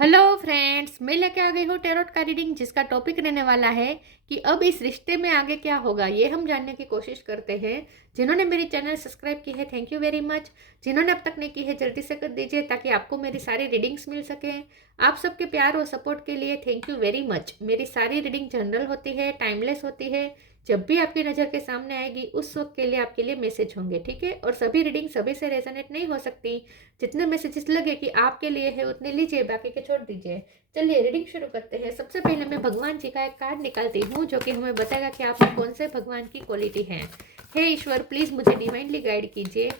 Hello friends, मैं लेके आ गई हूँ टैरोट का रीडिंग जिसका टॉपिक रहने वाला है कि अब इस रिश्ते में आगे क्या होगा। ये हम जानने की कोशिश करते हैं। जिन्होंने मेरी चैनल सब्सक्राइब की है, थैंक यू वेरी मच। जिन्होंने अब तक नहीं की है, जल्दी से कर दीजिए ताकि आपको मेरी सारी रीडिंग्स मिल सके। आप सबके प्यार और सपोर्ट के लिए थैंक यू वेरी मच। मेरी सारी रीडिंग जनरल होती है, टाइमलेस होती है। जब भी आपकी नज़र के सामने आएगी उस वक्त के लिए आपके लिए मैसेज होंगे, ठीक है। और सभी रीडिंग सभी से रेजोनेट नहीं हो सकती। जितने मैसेजेस लगे कि आपके लिए है उतने लीजिए, बाकी के छोड़ दीजिए। चलिए रीडिंग शुरू करते हैं। सबसे पहले मैं भगवान जी का एक कार्ड निकालती हूँ जो कि हमें बताएगा कि आप में कौन से भगवान की क्वालिटी है। हे ईश्वर, प्लीज मुझे डिवाइनली गाइड कीजिए।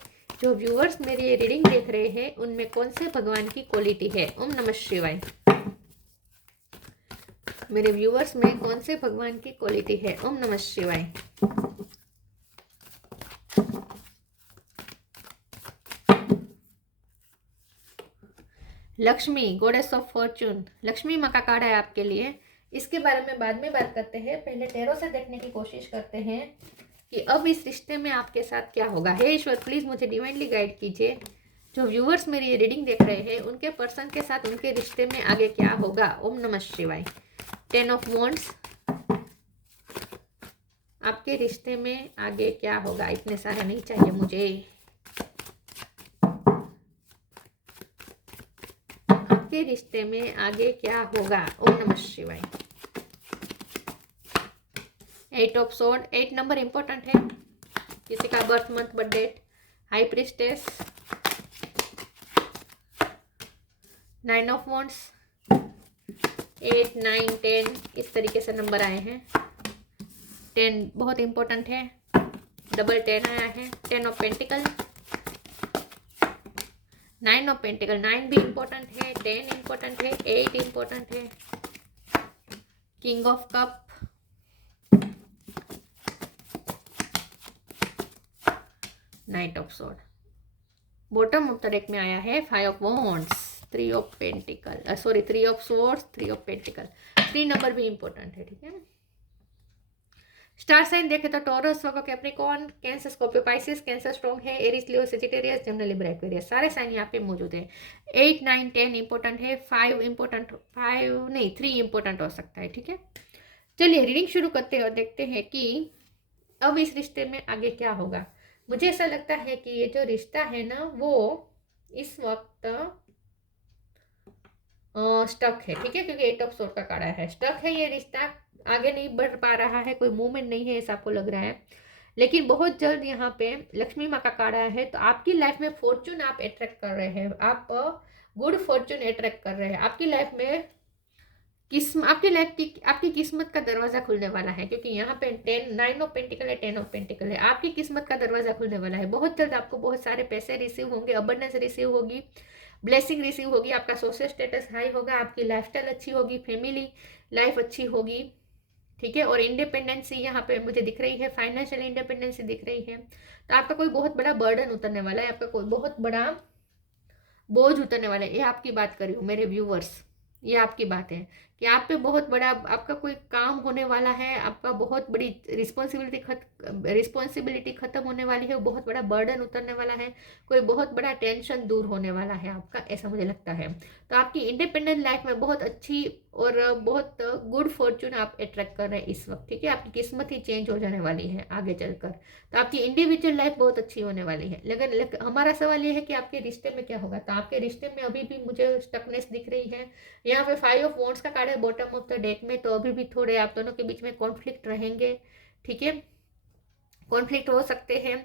जो व्यूअर्स मेरी ये रीडिंग देख रहे हैं उनमें कौन से भगवान की क्वालिटी है। ओम नमः शिवाय। मेरे व्यूअर्स में कौन से भगवान की क्वालिटी है। ओम नमः शिवाय। Lakshmi, goddess of Fortune, Lakshmi माँ का कार्ड है आपके लिए। इसके बारे में बाद में बात करते हैं, पहले टैरो से देखने की कोशिश करते हैं कि अब इस रिश्ते में आपके साथ क्या होगा। हे ईश्वर, प्लीज मुझे डिवाइनली गाइड कीजिए। जो व्यूअर्स मेरी ये रीडिंग देख रहे हैं उनके पर्सन के साथ उनके रिश्ते में आगे क्या होगा। ओम नमः शिवाय। 10 ऑफ वॉन्ड्स, आपके रिश्ते में आगे क्या होगा। इतने सारे नहीं चाहिए मुझे। आपके रिश्ते में आगे क्या होगा। ओम नमः शिवाय। 8 ऑफ सोर्ड, 8 नंबर इंपॉर्टेंट है। किसी का birth month, birth date. High priestess, 9 of wands, 8, 9, 10 इस तरीके से नंबर आए हैं। 10 बहुत इंपॉर्टेंट है। डबल 10 आया है। 10 ऑफ पेंटिकल, 9 ऑफ पेंटिकल। 9 भी इंपॉर्टेंट है, 10 इंपॉर्टेंट है, 8 इंपॉर्टेंट है। King of cup, knight of sword. Bottom of the deck में आया है 5 of wands, 3 of pentacle, sorry 3 of swords, 3 of pentacle. 3 number भी इंपॉर्टेंट है, ठीक है। स्टार साइन देखे तो Taurus, Virgo, Capricorn, Cancer, Scorpio, Pisces. Cancer strong है। Aries, Leo, Sagittarius, Gemini, Libra, Aquarius, सारे साइन यहाँ पे मौजूद है। 8, 9, 10 इंपॉर्टेंट है। 5 इंपॉर्टेंट, 5 नहीं 3 इंपॉर्टेंट हो सकता है, ठीक है। चलिए रीडिंग शुरू करते हैं और देखते हैं कि अब इस रिश्ते में आगे क्या होगा। मुझे ऐसा लगता है कि ये जो रिश्ता है ना वो इस वक्त स्टक है, ठीक है, क्योंकि 8 ऑफ सोर्ड का कार्ड है। स्टक है ये रिश्ता, आगे नहीं बढ़ पा रहा है, कोई मूवमेंट नहीं है ऐसा आपको लग रहा है। लेकिन बहुत जल्द यहाँ पे लक्ष्मी माँ का कार्ड है तो आपकी लाइफ में फॉर्चून आप अट्रैक्ट कर रहे हैं। आप गुड फॉर्चून अट्रैक्ट कर रहे हैं। आपकी लाइफ में आपकी लाइफ की आपकी किस्मत का दरवाजा खुलने वाला है, क्योंकि यहाँ पे 10, 9 ऑफ पेंटिकल है, 10 ऑफ पेंटिकल है। आपकी किस्मत का दरवाजा खुलने वाला है। बहुत जल्द आपको बहुत सारे पैसे रिसीव होंगे, अबंडेंस रिसीव होगी, ब्लेसिंग रिसीव होगी, आपका सोशल स्टेटस हाई होगा, आपकी लाइफस्टाइल अच्छी होगी, फैमिली लाइफ अच्छी होगी, ठीक है। और इंडिपेंडेंसी यहाँ पे मुझे दिख रही है, फाइनेंशियल इंडिपेंडेंसी दिख रही है। तो आपका कोई बहुत बड़ा बर्डन उतरने वाला है, आपका कोई बहुत बड़ा बोझ उतरने वाला है। ये आपकी बात कर रही हूँ मेरे व्यूवर्स, ये आपकी बात है कि आप पे बहुत बड़ा आपका कोई काम होने वाला है। आपका बहुत बड़ी रिस्पॉन्सिबिलिटी खत्म होने वाली है, बहुत बड़ा बर्डन उतरने वाला है, कोई बहुत बड़ा टेंशन दूर होने वाला है आपका, ऐसा मुझे लगता है। तो आपकी इंडिपेंडेंट लाइफ में बहुत अच्छी और बहुत गुड फॉर्चून आप अट्रैक्ट कर रहे हैं इस वक्त, ठीक है। आपकी किस्मत ही चेंज हो जाने वाली है आगे चलकर। तो आपकी इंडिविजुअल लाइफ बहुत अच्छी होने वाली है। लेकिन हमारा सवाल ये है कि आपके रिश्ते में क्या होगा। तो आपके रिश्ते में अभी भी मुझे स्टकनेस दिख रही है। यहाँ पे 5 ऑफ वॉन्ड्स का कार्ड है बॉटम ऑफ द डेक में, तो अभी भी थोड़े आप दोनों के बीच में कॉन्फ्लिक्ट रहेंगे, ठीक है। कॉन्फ्लिक्ट हो सकते हैं।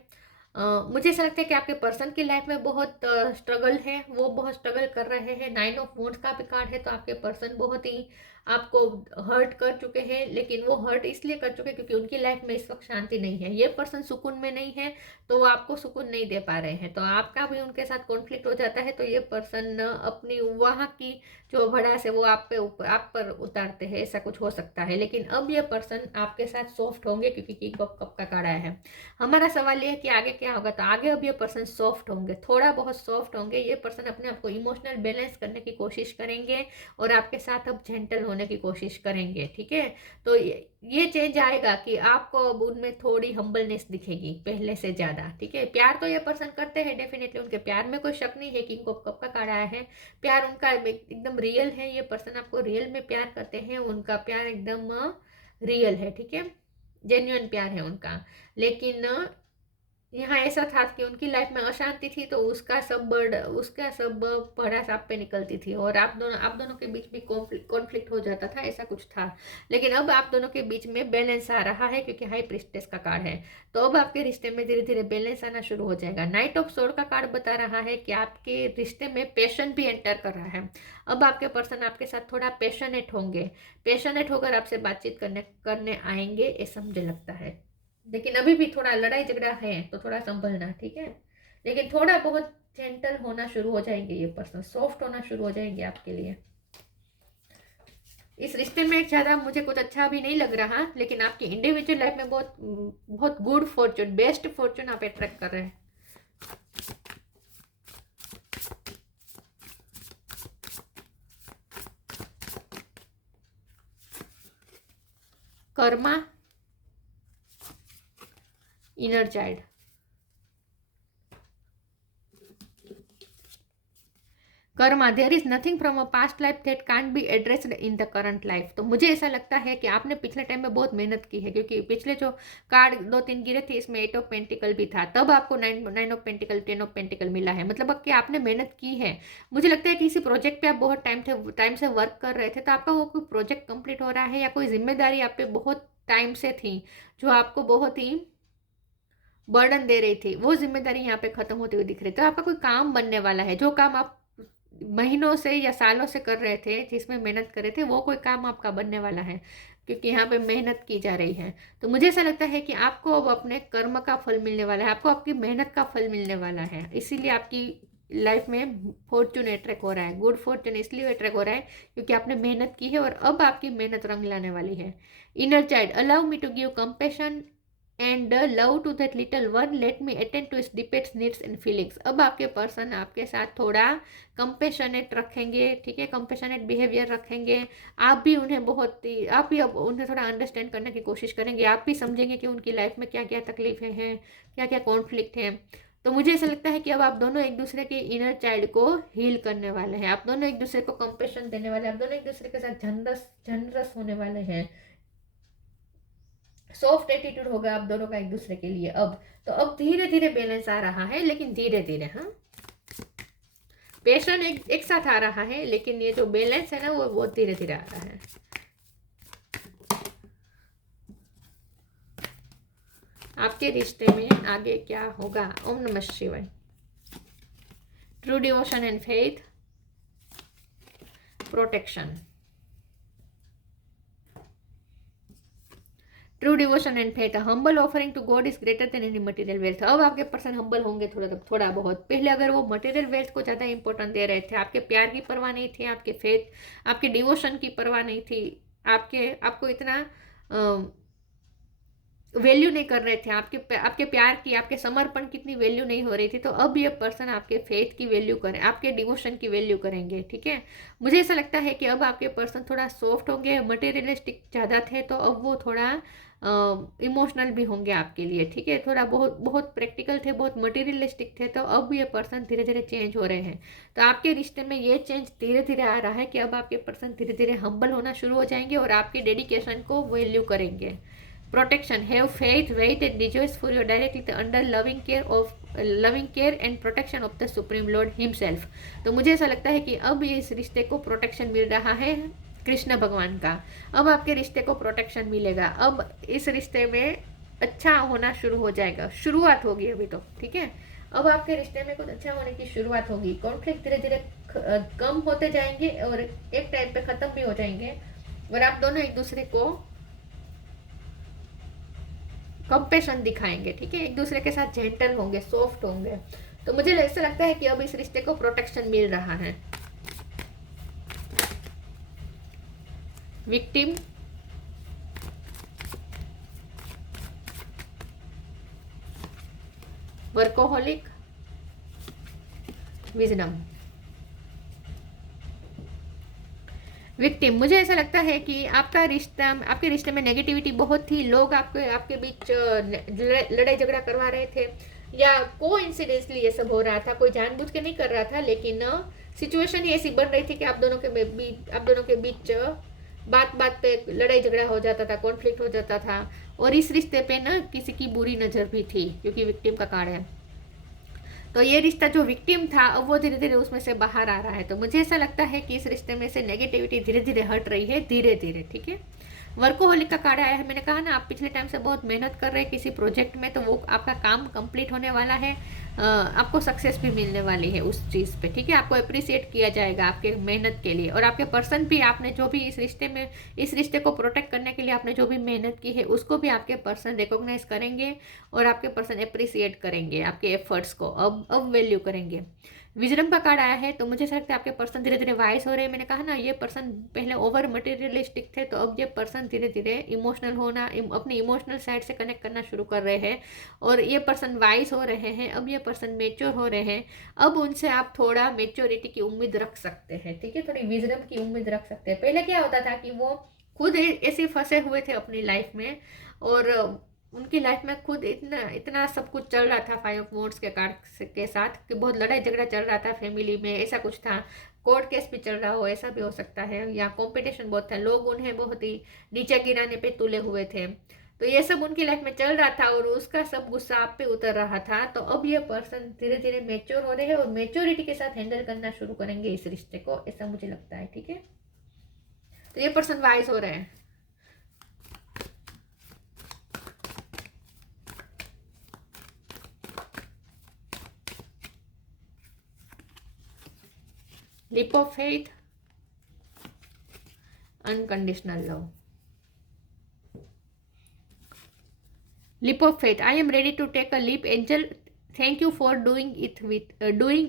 मुझे ऐसा लगता है कि आपके पर्सन की लाइफ में बहुत स्ट्रगल है, वो बहुत स्ट्रगल कर रहे हैं। 9 ऑफ वॉन्ड्स का भी कार्ड है, तो आपके पर्सन बहुत ही आपको हर्ट कर चुके हैं। लेकिन वो हर्ट इसलिए कर चुके हैं क्योंकि उनकी लाइफ में इस वक्त शांति नहीं है। ये पर्सन सुकून में नहीं है तो वो आपको सुकून नहीं दे पा रहे हैं, तो आपका भी उनके साथ कॉन्फ्लिक्ट हो जाता है। तो ये पर्सन अपनी वहाँ की जो भड़ास है वो आप पर उतारते हैं, ऐसा कुछ हो सकता है। लेकिन अब ये पर्सन आपके साथ सॉफ्ट होंगे क्योंकि किंग ऑफ कप का कार्ड आया है। हमारा सवाल ये है कि आगे क्या क्या होगा, तो आगे अब ये पर्सन सॉफ्ट होंगे, थोड़ा बहुत सॉफ्ट होंगे। ये पर्सन अपने आप को इमोशनल बैलेंस करने की कोशिश करेंगे और आपके साथ अब जेंटल होने की कोशिश करेंगे, ठीक है। तो ये चेंज आएगा कि आपको अब उनमें थोड़ी हम्बलनेस दिखेगी पहले से ज़्यादा, ठीक है। प्यार तो ये पर्सन करते हैं डेफिनेटली, उनके प्यार में कोई शक नहीं है। किंग ऑफ कप का कार्ड आया है, प्यार उनका एकदम रियल है। ये पर्सन आपको रियल में प्यार करते हैं, उनका प्यार एकदम रियल है, ठीक है, जेन्युइन प्यार है उनका। लेकिन यहाँ ऐसा था कि उनकी लाइफ में अशांति थी, तो उसका सब भड़ास आप पे निकलती थी और आप दोनों के बीच भी कॉन्फ्लिक्ट हो जाता था, ऐसा कुछ था। लेकिन अब आप दोनों के बीच में बैलेंस आ रहा है क्योंकि हाई प्रिस्टेस का कार्ड है। तो अब आपके रिश्ते में धीरे धीरे बैलेंस आना शुरू हो जाएगा। नाइट ऑफ सोर्ड का कार्ड बता रहा है कि आपके रिश्ते में पैशन भी एंटर कर रहा है। अब आपके पर्सन आपके साथ थोड़ा पैशनेट होंगे, पैशनेट होकर आपसे बातचीत करने आएंगे, ऐसा मुझे लगता है। लेकिन अभी भी थोड़ा लड़ाई झगड़ा है, तो थोड़ा संभलना, ठीक है। लेकिन थोड़ा बहुत जेंटल होना शुरू हो जाएंगे, ये पर्सन सॉफ्ट होना शुरू हो जाएंगे आपके लिए। इस रिश्ते में ज़्यादा मुझे कुछ अच्छा भी नहीं लग रहा, लेकिन आपकी इंडिविजुअल लाइफ में बहुत बहुत गुड फॉर्चून, बेस्ट फॉर्चून आप अट्रैक्ट कर रहे हैं। Karma, inner child, karma, there is nothing from a past life that can't be addressed in the current life. तो मुझे ऐसा लगता है कि आपने पिछले टाइम में बहुत मेहनत की है, क्योंकि पिछले जो कार्ड 2-3 गिरे थे, इसमें 8 ऑफ पेंटिकल भी था, तब आपको 9 ऑफ पेंटिकल 10 ऑफ पेंटिकल मिला है। मतलब कि आपने मेहनत की है। मुझे लगता है कि इसी प्रोजेक्ट पे आप बहुत टाइम से वर्क कर रहे थे, तो आपका वो कोई प्रोजेक्ट कंप्लीट हो रहा है या कोई जिम्मेदारी आप पे बहुत टाइम से थी जो आपको बहुत ही बर्डन दे रही थी, वो जिम्मेदारी यहाँ पे खत्म होती हुई दिख रही है। तो आपका कोई काम बनने वाला है, जो काम आप महीनों से या सालों से कर रहे थे, जिसमें मेहनत कर रहे थे, वो कोई काम आपका बनने वाला है, क्योंकि यहाँ पे मेहनत की जा रही है। तो मुझे ऐसा लगता है कि आपको अब अपने कर्म का फल मिलने वाला है, आपको आपकी मेहनत का फल मिलने वाला है। इसीलिए आपकी लाइफ में फॉर्चून अट्रैक्ट हो रहा है, गुड फॉर्चून इसलिए अट्रैक्ट हो रहा है क्योंकि आपने मेहनत की है और अब आपकी मेहनत रंग लाने वाली है। Inner child, allow me to give compassion and love to that little one, let me attend to its deepest needs and feelings. अब आपके पर्सन आपके साथ थोड़ा कंपेशनेट रखेंगे, ठीक है, कंपेशनेट बिहेवियर रखेंगे। आप भी अब उन्हें थोड़ा अंडरस्टैंड करने की कोशिश करेंगे, आप भी समझेंगे कि उनकी लाइफ में क्या क्या तकलीफें हैं, क्या क्या कॉन्फ्लिक्ट हैं। तो मुझे ऐसा लगता है कि अब आप दोनों एक दूसरे के इनर चाइल्ड को हील करने वाले हैं, आप दोनों एक दूसरे को कंपेशन देने वाले हैं, आप दोनों एक दूसरे के साथ जनरस होने वाले हैं। सॉफ्ट एटीट्यूड होगा आप दोनों का एक दूसरे के लिए अब। तो अब धीरे धीरे बैलेंस आ रहा है, लेकिन धीरे धीरे, हाँ, पैशन एक साथ आ रहा है, लेकिन ये जो बैलेंस है ना, वो बहुत धीरे धीरे आ रहा है। आपके रिश्ते में आगे क्या होगा? ओम नमः शिवाय। True devotion and faith, protection. True devotion and faith, humble offering to God is greater than any material wealth. अब आपके पर्सन हम्बल होंगे थोड़ा बहुत। पहले अगर वो मटेरियल वेल्थ को ज़्यादा इंपॉर्टेंट दे रहे थे, आपके प्यार की परवाह नहीं थी, आपके फेथ, आपके डिवोशन की परवाह नहीं थी, आपको इतना वैल्यू नहीं कर रहे थे, आपके प्यार की, आपके समर्पण की इतनी वैल्यू नहीं हो रही थी, तो अब ये पर्सन आपके फेथ की वैल्यू करें, आपके डिवोशन की वैल्यू करेंगे, ठीक है। मुझे ऐसा लगता है कि अब आपके पर्सन थोड़ा सॉफ्ट होंगे, मटेरियलिस्टिक ज़्यादा थे, तो अब वो थोड़ा इमोशनल भी होंगे आपके लिए, ठीक है। थोड़ा बहुत बहुत प्रैक्टिकल थे, बहुत मटेरियलिस्टिक थे, तो अब ये पर्सन धीरे धीरे चेंज हो रहे हैं। तो आपके रिश्ते में ये चेंज धीरे धीरे आ रहा है कि अब आपके पर्सन धीरे धीरे हम्बल होना शुरू हो जाएंगे और आपके डेडिकेशन को वैल्यू करेंगे। Protection, have faith, wait and rejoice for your directly under loving care and protection of the Supreme Lord himself. तो मुझे ऐसा लगता है कि अब ये इस रिश्ते को प्रोटेक्शन मिल रहा है कृष्ण भगवान का। अब आपके रिश्ते को प्रोटेक्शन मिलेगा, अब इस रिश्ते में अच्छा होना शुरू हो जाएगा, शुरुआत होगी अभी तो, ठीक है। अब आपके रिश्ते में कुछ अच्छा होने की शुरुआत होगी, कॉन्फ्लिक्ट धीरे धीरे कम होते जाएंगे और एक टाइम पे खत्म भी हो जाएंगे और आप दोनों एक दूसरे को कंपेशन दिखाएंगे, ठीक है, एक दूसरे के साथ जेंटल होंगे, सॉफ्ट होंगे। तो मुझे ऐसा लगता है कि अब इस रिश्ते को प्रोटेक्शन मिल रहा है। Victim, workaholic, wisdom, victim. मुझे ऐसा लगता है कि आपका रिश्ता, आपके रिश्ते में नेगेटिविटी बहुत थी, लोग आपके बीच लड़ाई झगड़ा करवा रहे थे, या कोइंसिडेंटली ये सब हो रहा था, कोई जानबूझ के नहीं कर रहा था, लेकिन सिचुएशन ही ऐसी बन रही थी कि आप दोनों के बीच बात बात पे लड़ाई झगड़ा हो जाता था, कॉन्फ्लिक्ट हो जाता था, और इस रिश्ते पे ना किसी की बुरी नज़र भी थी, क्योंकि विक्टिम का कार्ड है। तो ये रिश्ता जो विक्टिम था, अब वो धीरे धीरे उसमें से बाहर आ रहा है। तो मुझे ऐसा लगता है कि इस रिश्ते में से नेगेटिविटी धीरे धीरे हट रही है, धीरे धीरे, ठीक है। वर्कोहोलिक का कार्ड आया है, मैंने कहा ना आप पिछले टाइम से बहुत मेहनत कर रहे हैं किसी प्रोजेक्ट में, तो वो आपका काम कंप्लीट होने वाला है, आपको सक्सेस भी मिलने वाली है उस चीज़ पे, ठीक है। आपको अप्रिसिएट किया जाएगा आपके मेहनत के लिए, और आपके पर्सन भी, आपने जो भी इस रिश्ते को प्रोटेक्ट करने के लिए आपने जो भी मेहनत की है उसको भी आपके पर्सन रिकॉग्नाइज करेंगे, और आपके पर्सन अप्रिसिएट करेंगे आपके एफर्ट्स को, अब वैल्यू करेंगे। विजडम का कार्ड आया है, तो मुझे ऐसा लगता है आपके पर्सन धीरे धीरे वाइस हो रहे हैं। मैंने कहा ना ये पर्सन पहले ओवर मटेरियलिस्टिक थे, तो अब ये पर्सन धीरे धीरे इमोशनल होना, अपनी इमोशनल साइड से कनेक्ट करना शुरू कर रहे हैं, और ये पर्सन वाइस हो रहे हैं, अब ये पर्सन मेच्योर हो रहे हैं। अब उनसे आप थोड़ा मेच्योरिटी की उम्मीद रख सकते हैं, ठीक है, थोड़ी विजडम की उम्मीद रख सकते हैं। पहले क्या होता था कि वो खुद ऐसे फंसे हुए थे अपनी लाइफ में, और उनकी लाइफ में खुद इतना इतना सब कुछ चल रहा था 5 ऑफ वॉन्ड्स के कार्ड के साथ, कि बहुत लड़ाई झगड़ा चल रहा था फैमिली में, ऐसा कुछ था, कोर्ट केस भी चल रहा हो, ऐसा भी हो सकता है, या कंपटीशन बहुत था, लोग उन्हें बहुत ही नीचे गिराने पे तुले हुए थे। तो ये सब उनकी लाइफ में चल रहा था, और उसका सब गुस्सा आप पे उतर रहा था। तो अब ये पर्सन धीरे धीरे मेच्योर हो रहे हैं, और मेच्योरिटी के साथ हैंडल करना शुरू करेंगे इस रिश्ते को, ऐसा मुझे लगता है, ठीक है। तो ये पर्सन वाइज हो रहे हैं। Leap of faith, unconditional love. Leap of faith. I am ready to take a leap, angel. Thank you for doing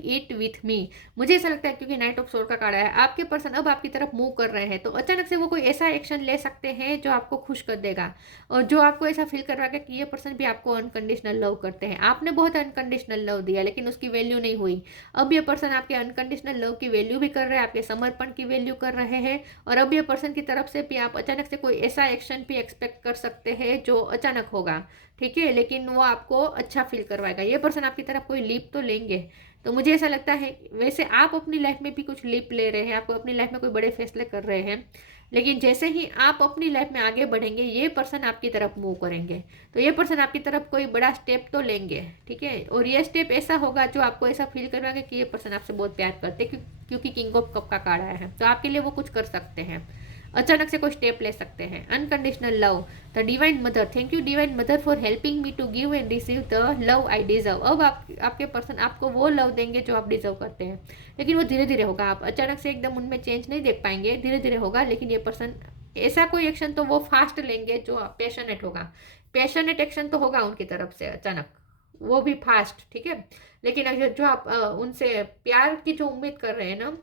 it with me. मुझे ऐसा लगता है क्योंकि नाइट ऑफ सोर्ड का कार्ड है, आपके पर्सन अब आपकी तरफ मूव कर रहे हैं, तो अचानक से वो कोई ऐसा एक्शन ले सकते हैं जो आपको खुश कर देगा, और जो आपको ऐसा फील करवाएगा कि ये पर्सन भी आपको अनकंडीशनल लव करते हैं। आपने बहुत अनकंडीशनल लव दिया, लेकिन उसकी वैल्यू नहीं हुई। अब ये पर्सन आपके अनकंडीशनल लव की वैल्यू भी कर रहे हैं, आपके समर्पण की वैल्यू कर रहे हैं, और अब ये पर्सन की तरफ से भी आप अचानक से कोई ऐसा एक्शन भी एक्सपेक्ट कर सकते हैं जो अचानक होगा, ठीक है, लेकिन वो आपको अच्छा फील करवाएगा। ये पर्सन आपकी तरफ कोई लीप तो लेंगे। तो मुझे ऐसा लगता है, वैसे आप अपनी लाइफ में भी कुछ लीप ले रहे हैं, आपको अपनी लाइफ में कोई बड़े फैसले कर रहे हैं, लेकिन जैसे ही आप अपनी लाइफ में आगे बढ़ेंगे, ये पर्सन आपकी तरफ मूव करेंगे। तो ये पर्सन आपकी तरफ कोई बड़ा स्टेप तो लेंगे, ठीक है, और ये स्टेप ऐसा होगा जो आपको ऐसा फील करवाएगा कि ये पर्सन आपसे बहुत प्यार करते हैं, क्योंकि किंग ऑफ कप का कार्ड आया है, तो आपके लिए वो कुछ कर सकते हैं, अचानक से कोई स्टेप ले सकते हैं। Unconditional love, the divine mother. Thank you divine mother for helping me to give and receive the love I deserve. अब आपके पर्सन आपको वो लव देंगे जो आप डिजर्व करते हैं, लेकिन वो धीरे धीरे होगा, आप अचानक से एकदम उनमें चेंज नहीं देख पाएंगे, धीरे धीरे होगा। लेकिन ये पर्सन ऐसा कोई एक्शन तो वो फास्ट लेंगे जो पैशनेट होगा, पैशनेट एक्शन तो होगा उनकी तरफ से अचानक, वो भी फास्ट, ठीक है। लेकिन अगर जो आप उनसे प्यार की जो उम्मीद कर रहे हैं ना,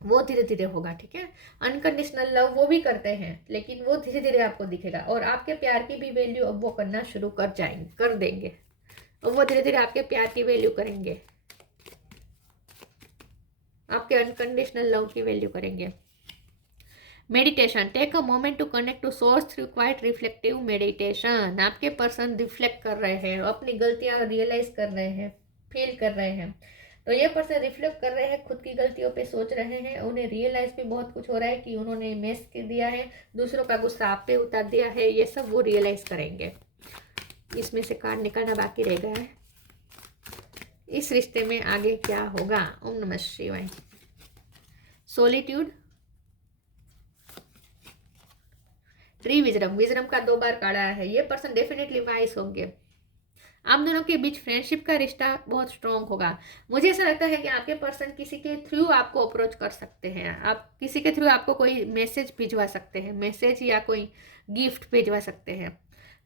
वो धीरे धीरे होगा, ठीक है। अनकंडीशनल लव वो भी करते हैं, लेकिन वो धीरे धीरे आपको दिखेगा, और आपके प्यार की भी वैल्यू अब वो करना शुरू कर देंगे, और वो धीरे धीरे आपके प्यार की वैल्यू करेंगे, आपके अनकंडीशनल लव की वैल्यू करेंगे। Meditation, take a moment to connect to source through quiet reflective meditation. आपके पर्सन रिफ्लेक्ट कर रहे हैं, अपनी गलतियां रियलाइज कर रहे हैं, फील कर रहे हैं। तो ये पर्सन रिफ्लेक्ट कर रहे हैं, खुद की गलतियों पे सोच रहे हैं, उन्हें रियलाइज भी बहुत कुछ हो रहा है कि उन्होंने मिस कर दिया है, दूसरों का गुस्सा आप पे उतार दिया है, ये सब वो रियलाइज करेंगे। इसमें से कार्ड निकालना बाकी रह गया है। इस रिश्ते में आगे क्या होगा? ओम नमः शिवाय। Solitude, tree wisdom. विजडम का 2 बार कार्ड आया है। ये पर्सन डेफिनेटली वाइस होंगे, आप दोनों के बीच फ्रेंडशिप का रिश्ता बहुत स्ट्रॉन्ग होगा। मुझे ऐसा लगता है कि आपके पर्सन किसी के थ्रू आपको अप्रोच कर सकते हैं, आप किसी के थ्रू आपको कोई मैसेज भिजवा सकते हैं, मैसेज या कोई गिफ्ट भिजवा सकते हैं।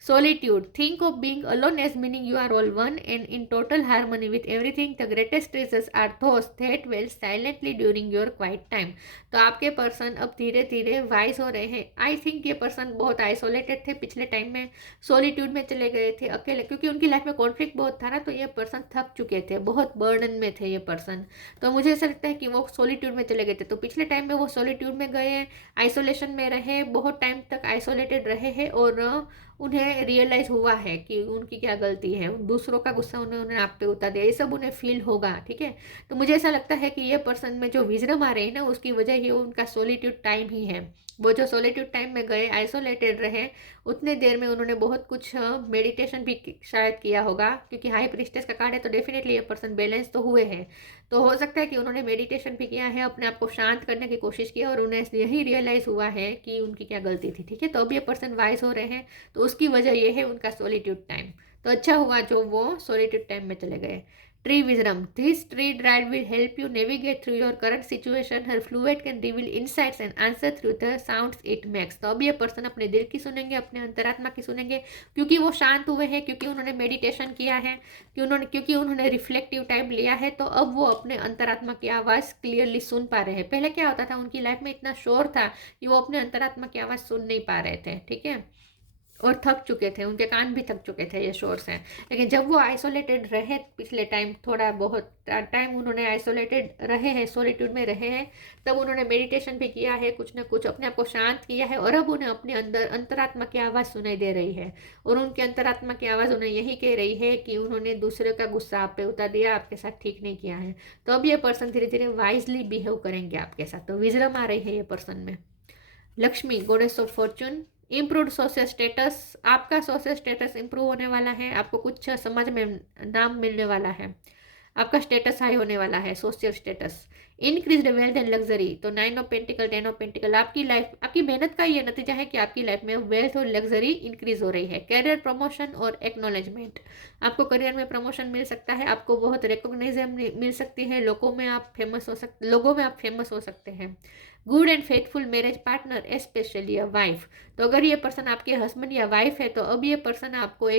Solitude. Think of being alone as meaning you are all one and in total harmony with everything. The greatest treasures are those that dwell silently during your quiet time. तो आपके person अब धीरे धीरे wise हो रहे हैं. I think ये person बहुत आइसोलेटेड थे पिछले टाइम में, सोलिट्यूड में चले गए थे अकेले, क्योंकि उनकी लाइफ में कॉन्फ्लिक्ट बहुत था ना, तो ये पर्सन थक चुके थे, बहुत बर्डन में थे ये पर्सन. तो मुझे ऐसा लगता है कि वो सोलिट्यूड में चले गए थे. तो पिछले टाइम में वो सोलिट्यूड में गए, आइसोलेशन में रहे, बहुत टाइम तक आइसोलेटेड रहे हैं और उन्हें रियलाइज हुआ है कि उनकी क्या गलती है, दूसरों का गुस्सा उन्होंने आप पे उतार दिया, ये सब उन्हें फील होगा. ठीक है, तो मुझे ऐसा लगता है कि ये पर्सन में जो विजडम आ रही है ना, उसकी वजह ये उनका सोलिट्यूड टाइम ही है. वो जो सोलिट्यूड टाइम में गए, आइसोलेटेड रहे, उतने देर में उन्होंने बहुत कुछ मेडिटेशन भी शायद किया होगा, क्योंकि हाई प्रिस्टेस का कार्ड है, तो डेफिनेटली ये पर्सन बैलेंस तो हुए हैं. तो हो सकता है कि उन्होंने मेडिटेशन भी किया है, अपने आप को शांत करने की कोशिश की और उन्हें यही रियलाइज हुआ है कि उनकी क्या गलती थी. ठीक है, तो अब ये पर्सन वाइज हो रहे हैं, तो उसकी वजह यह है उनका सॉलिट्यूड टाइम. तो अच्छा हुआ जो वो सॉलिट्यूड टाइम में चले गए. Tree wisdom. This tree drive will help you navigate through your current situation. Her fluid can reveal insights and answer through the sounds it makes. तो अब ये पर्सन अपने दिल की सुनेंगे, अपने अंतरात्मा की सुनेंगे, क्योंकि वो शांत हुए हैं, क्योंकि उन्होंने मेडिटेशन किया है, क्योंकि उन्होंने रिफ्लेक्टिव टाइम लिया है. तो अब वो अपने अंतरात्मा की आवाज़ क्लियरली सुन पा रहे हैं. पहले क्या होता था, उनकी लाइफ में इतना शोर था कि वो अपने अंतरात्मा की आवाज़ सुन नहीं पा रहे थे. ठीक है, और थक चुके थे, उनके कान भी थक चुके थे ये शोर से. लेकिन जब वो आइसोलेटेड रहे पिछले टाइम, थोड़ा बहुत टाइम उन्होंने आइसोलेटेड रहे हैं, सॉलिट्यूड में रहे हैं, तब उन्होंने मेडिटेशन भी किया है, कुछ ना कुछ अपने आप को शांत किया है, और अब उन्हें अपने अंदर अंतरात्मा की आवाज़ सुनाई दे रही है. और उनके अंतरात्मा की आवाज़ उन्हें यही कह रही है कि उन्होंने दूसरे का गुस्सा आप पे उतार दिया, आपके साथ ठीक नहीं किया है. तो अब ये पर्सन धीरे धीरे वाइजली बिहेव करेंगे आपके साथ. तो विजडम आ रही है ये पर्सन में. Lakshmi, goddess of Fortune. Improve social status. आपका सोशल स्टेटस इम्प्रूव होने वाला है, आपको कुछ समाज में नाम मिलने वाला है, आपका स्टेटस हाई होने वाला है, social status. Increase wealth and luxury. तो 9 ऑफ पेंटिकल, 10 ऑफ पेंटिकल. आपकी लाइफ, आपकी मेहनत का ये नतीजा है कि आपकी लाइफ में वेल्थ और लग्जरी इंक्रीज हो रही है. कैरियर प्रमोशन और एक्नॉलेजमेंट. आपको करियर में प्रमोशन मिल सकता है, आपको बहुत रिकॉग्निशन मिल सकती है, लोगों में आप फेमस हो सकते हैं. Good and faithful marriage partner, specially a wife. तो अगर ये पर्सन आपके हस्बैंड या वाइफ है, तो अब ये पर्सन आपको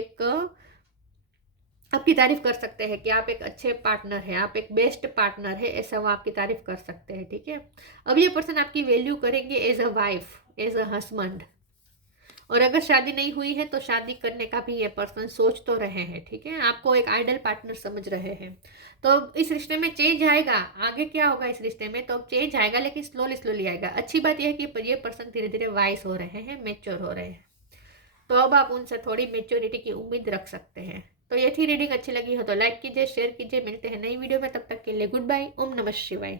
आपकी तारीफ कर सकते हैं कि आप एक अच्छे पार्टनर हैं, आप एक बेस्ट पार्टनर है, ऐसा वो आपकी तारीफ कर सकते हैं. ठीक है, अब ये पर्सन आपकी वैल्यू करेंगे as a wife, as a husband. और अगर शादी नहीं हुई है तो शादी करने का भी ये पर्सन सोच तो रहे हैं. ठीक है, आपको एक आइडल पार्टनर समझ रहे हैं. तो इस रिश्ते में चेंज आएगा. आगे क्या होगा इस रिश्ते में, तो अब चेंज आएगा, लेकिन स्लोली स्लोली आएगा. अच्छी बात यह है कि ये पर्सन धीरे धीरे वाइस हो रहे हैं, मेच्योर हो रहे हैं. तो अब आप उनसे थोड़ी मेच्योरिटी की उम्मीद रख सकते हैं. तो ये थी रीडिंग. अच्छी लगी हो तो लाइक कीजिए, शेयर कीजिए. मिलते हैं नई वीडियो में, तब तक के लिए गुड बाय. ओम नमः शिवाय.